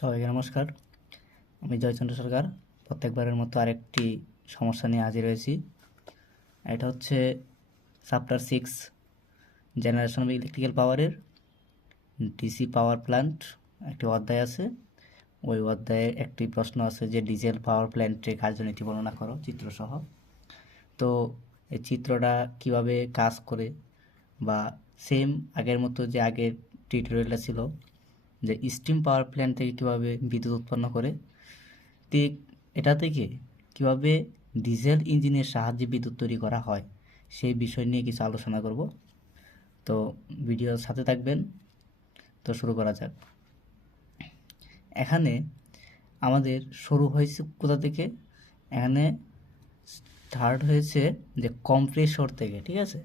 সবাইকে নমস্কার। আমি জয়চন্দ্র সরকার। প্রত্যেকবারের মতো আরেকটি সমস্যা নিয়ে হাজির হয়েছি। এটা হচ্ছে chapter six generation of electrical পাওয়ারের ডিসি পাওয়ার প্ল্যান্ট একটি অধ্যায় আছে। ওই অধ্যায়ে একটি প্রশ্ন আছে যে ডিজেল পাওয়ার প্ল্যান্টের কার্যনীতি বর্ণনা করো, চিত্রসহ। তো এই চিত্রটা কীভাবে কাজ করে বা সেম আগের মতো যে আগের টিউটোরিয়ালটা ছিল যে স্টিম পাওয়ার প্ল্যান্ট থেকে কীভাবে বিদ্যুৎ উৎপন্ন করে ঠিক এটা থেকে কীভাবে ডিজেল ইঞ্জিনের সাহায্যে বিদ্যুৎ তৈরি করা হয়, সেই বিষয় নিয়ে কিছু আলোচনা করব। তো ভিডিওর সাথে থাকবেন। তো শুরু করা যাক। এখানে আমাদের শুরু হয়েছে কোথা থেকে? এখানে স্টার্ট হয়েছে যে কম্প্রেসর থেকে, ঠিক আছে?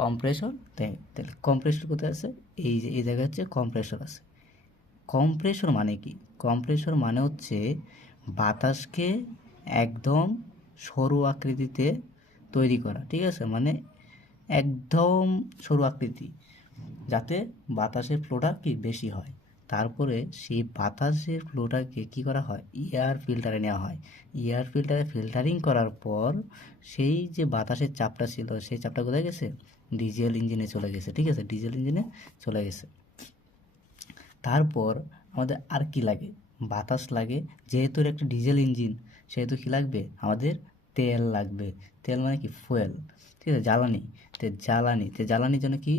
কম্প্রেসর তাহলে কম্প্রেসর কোথায় আছে? এই যে, এই জায়গায় হচ্ছে কম্প্রেসর আছে। কম্প্রেসর মানে কি? কম্প্রেসর মানে হচ্ছে বাতাসকে একদম সরু আকৃতিতে তৈরি করা, ঠিক আছে? মানে একদম সরু আকৃতি, যাতে বাতাসের ফ্লোটা কি বেশি হয়। তারপরে সেই বাতাসের ফ্লোটাকে কি করা হয়? এয়ার ফিল্টারে নেওয়া হয়। এয়ার ফিল্টারে ফিল্টারিং করার পর সেই যে বাতাসের চাপটা ছিল, সেই চাপটা কোথায় গেছে? ডিজেল ইঞ্জিনে চলে গেছে, ঠিক আছে? ডিজেল ইঞ্জিনে চলে গেছে। তারপর আমাদের আর কি লাগে? বাতাস লাগে। যেহেতু একটা ডিজেল ইঞ্জিন, সেহেতু কি লাগবে? আমাদের তেল লাগবে। তেল মানে কি? ফুয়েল। ঠিক আছে, জ্বালানি। তো জ্বালানি। তো জ্বালানির জন্য কি?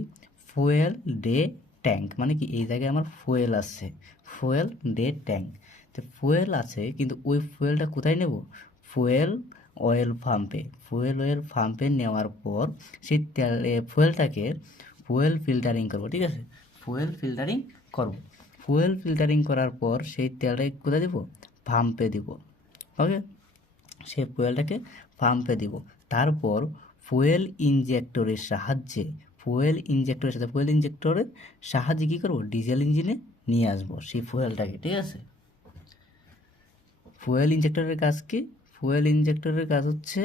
Fuel day tank. মানে কি? এই জায়গায় আমার ফুয়েল আছে। Fuel day tank. তো ফুয়েল আছে, কিন্তু ওই ফুয়েলটা কোথায় নেব? ফুয়েল অয়েল পাম্পে। ফুয়েল অয়েল পাম্পে নেওয়ার পর সেই তেল ফুয়েলটাকে ফুয়েল ফিল্টারিং করব, ঠিক আছে? ফুয়েল ফিল্টারিং করব। ফুয়েল ফিল্টারিং করার পর সেই তেলটাকে কোথায় দেবো? পাম্পে দিব। ওকে সেই ফুয়েলটাকে পাম্পে দিব। তারপর ফুয়েল ইনজেক্টরের সাহায্যে ফুয়েল ইনজেক্টরের সাথে ফুয়েল ইনজেক্টরের সাহায্যে কী করব? ডিজেল ইঞ্জিনে নিয়ে আসব সেই ফুয়েলটাকে ঠিক আছে? ফুয়েল ইনজেক্টরের কাজ কি? ফুয়েল ইনজেক্টরের কাজ হচ্ছে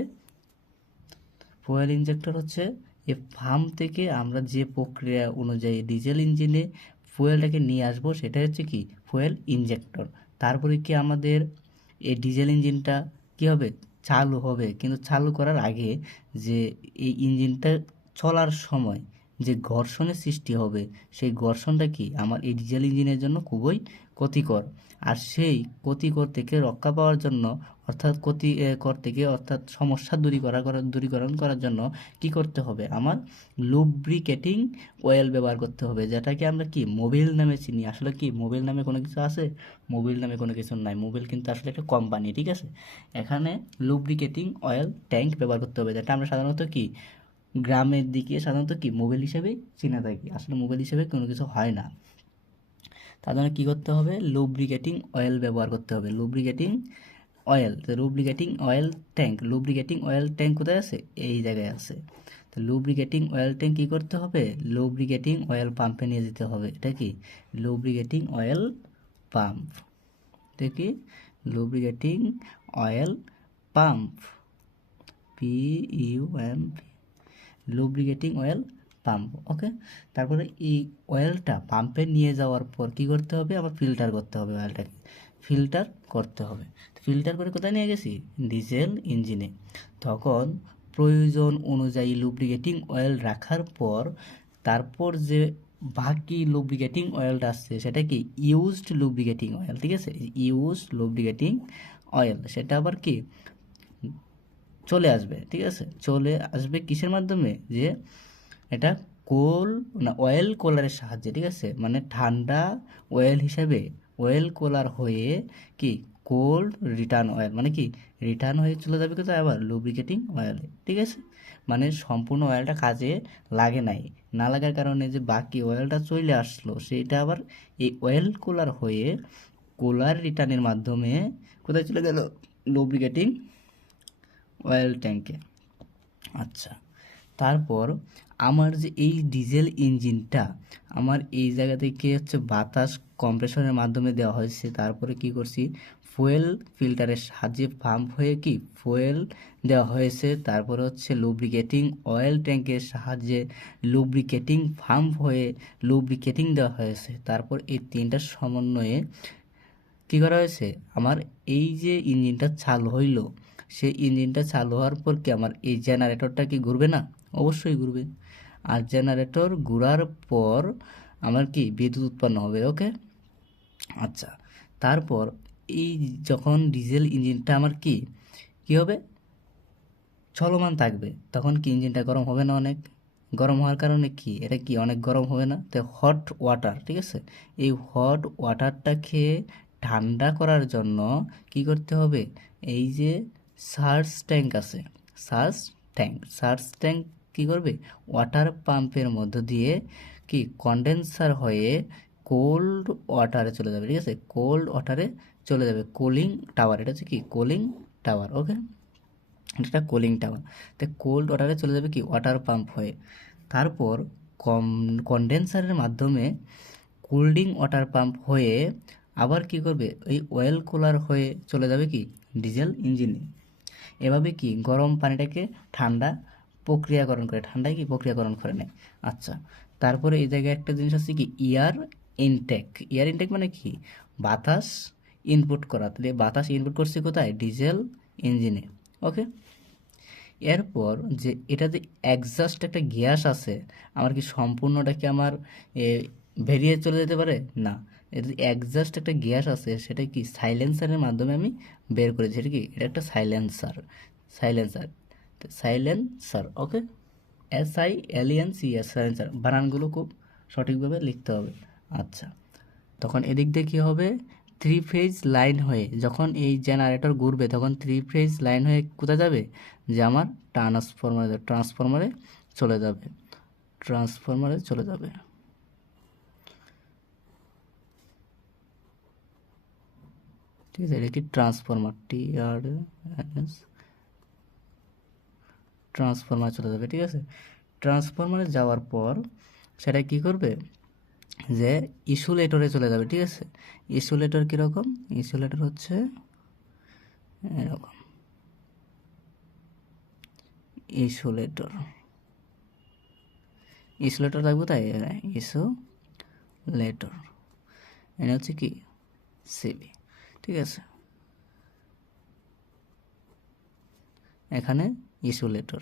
ফুয়েল ইনজেক্টর হচ্ছে এই ফার্ম থেকে আমরা যে প্রক্রিয়া অনুযায়ী ডিজেল ইঞ্জিনে ফুয়েলটাকে নিয়ে আসব সেটা হচ্ছে কি? ফুয়েল ইঞ্জেক্টর তারপরে কি আমাদের এই ডিজেল ইঞ্জিনটা কি হবে? চালু হবে। কিন্তু চালু করার আগে যে এই ইঞ্জিনটা চলার সময় যে ঘর্ষণের সৃষ্টি হবে, সেই ঘর্ষণটা কি? আমার এই ডিজেল ইঞ্জিনের জন্য খুবই ক্ষতিকর। আর সেই ক্ষতিকর থেকে রক্ষা পাওয়ার জন্য অর্থাৎ ক্ষতি এ, কর থেকে অর্থাৎ সমস্যা দূরী করা করা- দূরীকরণ করার জন্য কি করতে হবে? আমার লুব্রিকেটিং অয়েল ব্যবহার করতে হবে যেটাকে আমরা কি মোবিল নামে চিনি। আসলে কি মোবিল নামে কোনো কিছু আছে? মোবিল নামে কোনো কিছু নাই। মোবিল কিন্তু আসলে একটা কোম্পানি ঠিক আছে? এখানে লুব্রিকেটিং অয়েল ট্যাঙ্ক ব্যবহার করতে হবে যেটা আমরা সাধারণত কি গ্রামের দিকে সাধারণত কি মোবাইল হিসেবে চিনে থাকি। আসলে মোবাইল হিসেবে কোনো কিছু হয় না। তার জন্য কী করতে হবে? লুব্রিকেটিং অয়েল ব্যবহার করতে হবে। লুব্রিকেটিং অয়েল, তো lubricating oil tank lubricating oil tank কোথায় আছে? এই জায়গায় আছে। তো লুব্রিকেটিং অয়েল ট্যাঙ্ক কী করতে হবে? লুব্রিকেটিং অয়েল পাম্পে নিয়ে যেতে হবে। এটা কি? লুব্রিকেটিং অয়েল পাম্প দেখি lubricating oil pump P U M P lubricating oil pump okay তারপরে এই অয়েলটা পাম্পে নিয়ে যাওয়ার পর কী করতে হবে? আবার ফিল্টার করতে হবে অয়েলটাকে ফিল্টার করতে হবে। ফিল্টার করে কোথায় নিয়ে গেছি? ডিজেল ইঞ্জিনে। তখন প্রয়োজন অনুযায়ী লুব্রিকেটিং অয়েল রাখার পর তারপর যে বাকি লুব্রিকেটিং অয়েলটা আসছে সেটা কি ইউজড লুব্রিকেটিং অয়েল ঠিক আছে? ইউজড লুব্রিকেটিং অয়েল সেটা আবার কি? চলে আসবে, ঠিক আছে? চলে আসবে কিসের মাধ্যমে? যে এটা কোল না অয়েল কোলারের সাহায্যে, ঠিক আছে? মানে ঠান্ডা অয়েল হিসাবে অয়েল কোলার হয়ে কি কোল্ড রিটার্ন অয়েল মানে কি রিটার্ন হয়ে চলে যাবে কিন্তু আবার? লুব্রিকেটিং অয়েলে ঠিক আছে? মানে সম্পূর্ণ অয়েলটা কাজে লাগে নাই। না লাগার কারণে যে বাকি অয়েলটা চলে আসলো, সেটা আবার এই অয়েল কুলার হয়ে কুলার রিটার্নের মাধ্যমে কোথায় চলে গেল? লুব্রিকেটিং অয়েল ট্যাঙ্কে আচ্ছা। তারপর আমার যে এই ডিজেল ইঞ্জিনটা, আমার এই জায়গা থেকে হচ্ছে বাতাস কম্প্রেশনের মাধ্যমে দেওয়া হয়েছে। তারপরে কি করছি? ফুয়েল ফিল্টারের সাহায্যে পাম্প হয়ে কি ফুয়েল দেওয়া হয়েছে। তারপরে হচ্ছে লুব্রিকেটিং অয়েল ট্যাঙ্কের সাহায্যে লুব্রিকেটিং পাম্প হয়ে লুব্রিকেটিং দেওয়া হয়েছে। তারপর এই তিনটার সমন্বয়ে কী করা হয়েছে? আমার এই যে ইঞ্জিনটা চালু হইল, সেই ইঞ্জিনটা চালু হওয়ার পর কি আমার এই জেনারেটরটা কি ঘুরবে না? অবশ্যই ঘুরবে। আর জেনারেটর ঘোরার পর আমার কি বিদ্যুৎ উৎপন্ন হবে ওকে আচ্ছা তারপর এই যখন ডিজেল ইঞ্জিনটা আমার কি কি হবে? চলমান থাকবে। তখন কি ইঞ্জিনটা গরম হবে না অনেক? গরম হওয়ার কারণে কি? এটা কি অনেক গরম হবে না? তো হট ওয়াটার ঠিক আছে? এই হট ওয়াটারটা খেয়ে ঠান্ডা করার জন্য কি করতে হবে? এই যে সার্চ ট্যাঙ্ক আছে, সার্চ ট্যাঙ্ক সার্চ ট্যাঙ্ক কি করবে? ওয়াটার পাম্পের মধ্য দিয়ে কি কন্ডেন্সার হয়ে কোল্ড ওয়াটারে চলে যাবে, ঠিক আছে? কোল্ড ওয়াটারে চলে যাবে কুলিং টাওয়ার এটা হচ্ছে কি? কুলিং টাওয়ার ওকে এটা কুলিং টাওয়ার তো কোল্ড ওয়াটারে চলে যাবে কি? ওয়াটার পাম্প হয়ে। তারপর কম কন্ডেন্সারের মাধ্যমে কোল্ডিং ওয়াটার পাম্প হয়ে আবার কি করবে? ওই অয়েল কুলার হয়ে চলে যাবে কি? ডিজেল ইঞ্জিনে এভাবে কি গরম পানিটাকে ঠান্ডা প্রক্রিয়াকরণ করে, ঠান্ডায় কি প্রক্রিয়াকরণ করে নেয় আচ্ছা তারপরে এই জায়গায় একটা জিনিস আছে কি, ইয়ার ইনটেক ইয়ার ইনটেক মানে কি? বাতাস ইনপুট করা। তাহলে বাতাস ইনপুট করছে কোথায়? ডিজেল ইঞ্জিনে ওকে এরপর যে এটা যে একজাস্ট একটা গ্যাস আছে, আমার কি সম্পূর্ণটা কি আমার বেরিয়ে চলে যেতে পারে? না। এটা একজাস্ট একটা গ্যাস আছে, সেটা কি সাইলেন্সারের মাধ্যমে আমি বের করেছি। এটা কি? এটা একটা silencer silencer silencer okay S I alien C S silencer বানানগুলো খুব সঠিকভাবে লিখতে হবে। আচ্ছা। তখন এদিক দিয়ে কী হবে? থ্রি ফেজ লাইন হয়ে যখন এই জেনারেটর ঘুরবে, তখন থ্রি ফেজ লাইন হয়ে কোথায় যাবে? যে আমার ট্রান্সফরমারে ট্রান্সফরমারে চলে যাবে। ট্রান্সফরমারে চলে যাবে। ঠিক আছে, এটা কি transformer T R S transformer চলে যাবে, ঠিক আছে? ট্রান্সফরমারে যাওয়ার পর সেটা কি করবে? যে ইসুলেটরে চলে যাবে, ঠিক আছে? ইসুলেটর কীরকম? ইসুলেটর হচ্ছে এরকম। ইসুলেটর ইসুলেটর থাকবে তাই? ইসুলেটর এটা হচ্ছে কি? সিবি ঠিক আছে? এখানে ইসুলেটর।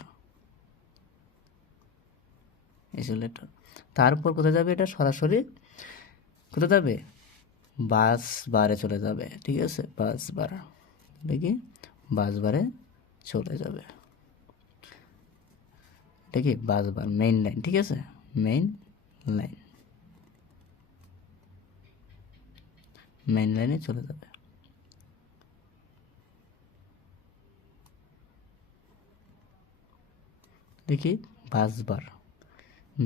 ইসুলেটর। তারপর কোথায় যাবে এটা? সরাসরি কোথায় যাবে? বাস বারে চলে যাবে, ঠিক আছে? বাস বার। কি? বাস বারে চলে যাবে। এটা কি? বাস বার মেইন লাইন ঠিক আছে? মেইন লাইন মেইন লাইনে চলে যাবে। দেখি। Bus bar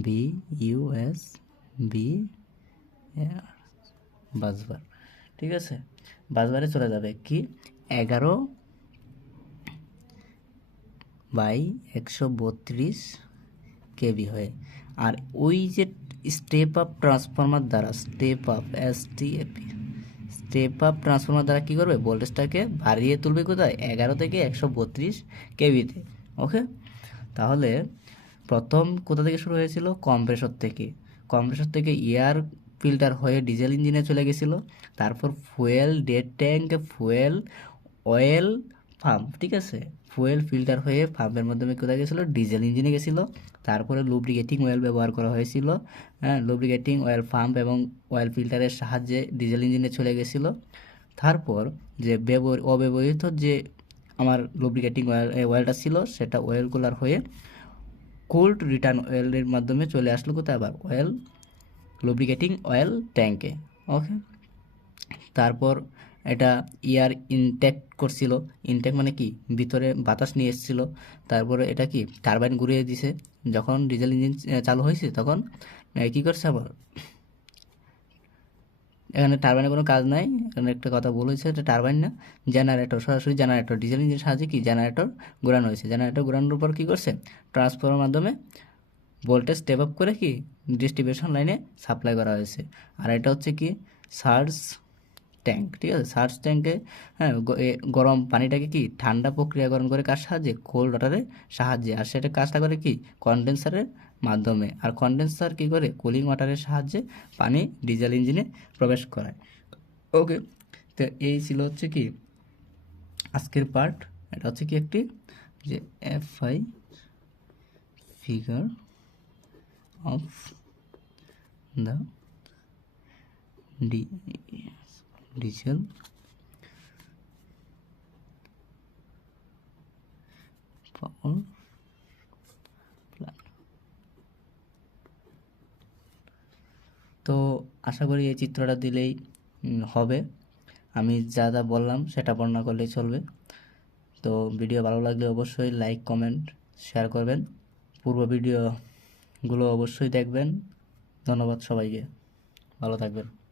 B, U, S, B busbar ঠিক আছে? বাসবারে চলে যাবে কি? এগারো বাই একশো বত্রিশ কেবি হয়ে। আর ওই যে স্টেপ আপ ট্রান্সফর্মার দ্বারা step up S T E P step up transformer দ্বারা কী করবে? ভোল্টেজটাকে বাড়িয়ে তুলবে কোথায়? এগারো থেকে একশো বত্রিশ কেবিতে। ওকে তাহলে প্রথম কোথা থেকে শুরু হয়েছিল? কম্প্রেসর থেকে। কম্প্রেসর থেকে এয়ার ফিল্টার হয়ে ডিজেল ইঞ্জিনে চলে গেছিল। তারপর fuel dead tank, fuel, oil, pump, ঠিক আছে? ফুয়েল ফিল্টার হয়ে পাম্পের মাধ্যমে কোথায় গেছিল? ডিজেল ইঞ্জিনে গেছিল। তারপরে লুব্রিকেটিং অয়েল ব্যবহার করা হয়েছিল। হ্যাঁ লুব্রিকেটিং অয়েল পাম্প এবং অয়েল ফিল্টারের সাহায্যে ডিজেল ইঞ্জিনে চলে গেছিল। তারপর যে ব্যবহৃত অব্যবহৃত যে আমার লুব্রিকেটিং অয়েল অয়েলটা ছিল, সেটা অয়েল কুলার হয়ে কোল্ড রিটার্ন অয়েলের মাধ্যমে চলে আসলো কোথায় আবার? অয়েল লুব্রিকেটিং অয়েল ট্যাঙ্কে ওকে তারপর এটা ইয়ার ইনটেক করছিল। ইনটেক মানে কি? ভিতরে বাতাস নিয়ে এসেছিল। তারপরে এটা কি? টারবাইন ঘুরিয়ে দিছে। যখন ডিজেল ইঞ্জিন চালু হয়েছে, তখন কী করছে আবার? এখানে টারবাইনের কোনো কাজ নাই। এখানে একটা কথা বলেছে এটা টারবাইন না, জেনারেটর, সরাসরি জেনারেটর, ডিজেল ইঞ্জিনের সাহায্যে কি জেনারেটর ঘোরানো হয়েছে? জেনারেটর ঘোরানোর পর কী করছে? ট্রান্সফর্মার মাধ্যমে ভোল্টেজ স্টেপ আপ করে কি ডিস্ট্রিবিউশন লাইনে সাপ্লাই করা হয়েছে। আর এটা হচ্ছে কি সার্চ ট্যাঙ্ক ঠিক আছে? সার্চ ট্যাঙ্কে হ্যাঁ গরম পানিটাকে কি ঠান্ডা প্রক্রিয়াকরণ করে কার সাহায্যে? কোল্ড ওয়াটারের সাহায্যে। আর সেটা কাজটা করে কি? কন্ডেন্সারের মাধ্যমে। আর কন্ডেন্সার কি করে? কুলিং ওয়াটারের সাহায্যে পানি ডিজেল ইঞ্জিনে প্রবেশ করায়। ওকে তো এই ছিল হচ্ছে কি আজকের পার্ট এটা হচ্ছে কি একটি যে F I figure of the D diesel power তো আশা করি এই চিত্রটা দিলেই হবে। আমি যা যা বললাম সেটা বর্ণনা করলেই চলবে। তো ভিডিও ভালো লাগলে অবশ্যই লাইক, কমেন্ট, শেয়ার করবেন। পূর্ব ভিডিওগুলো অবশ্যই দেখবেন। ধন্যবাদ সবাইকে। ভালো থাকবেন।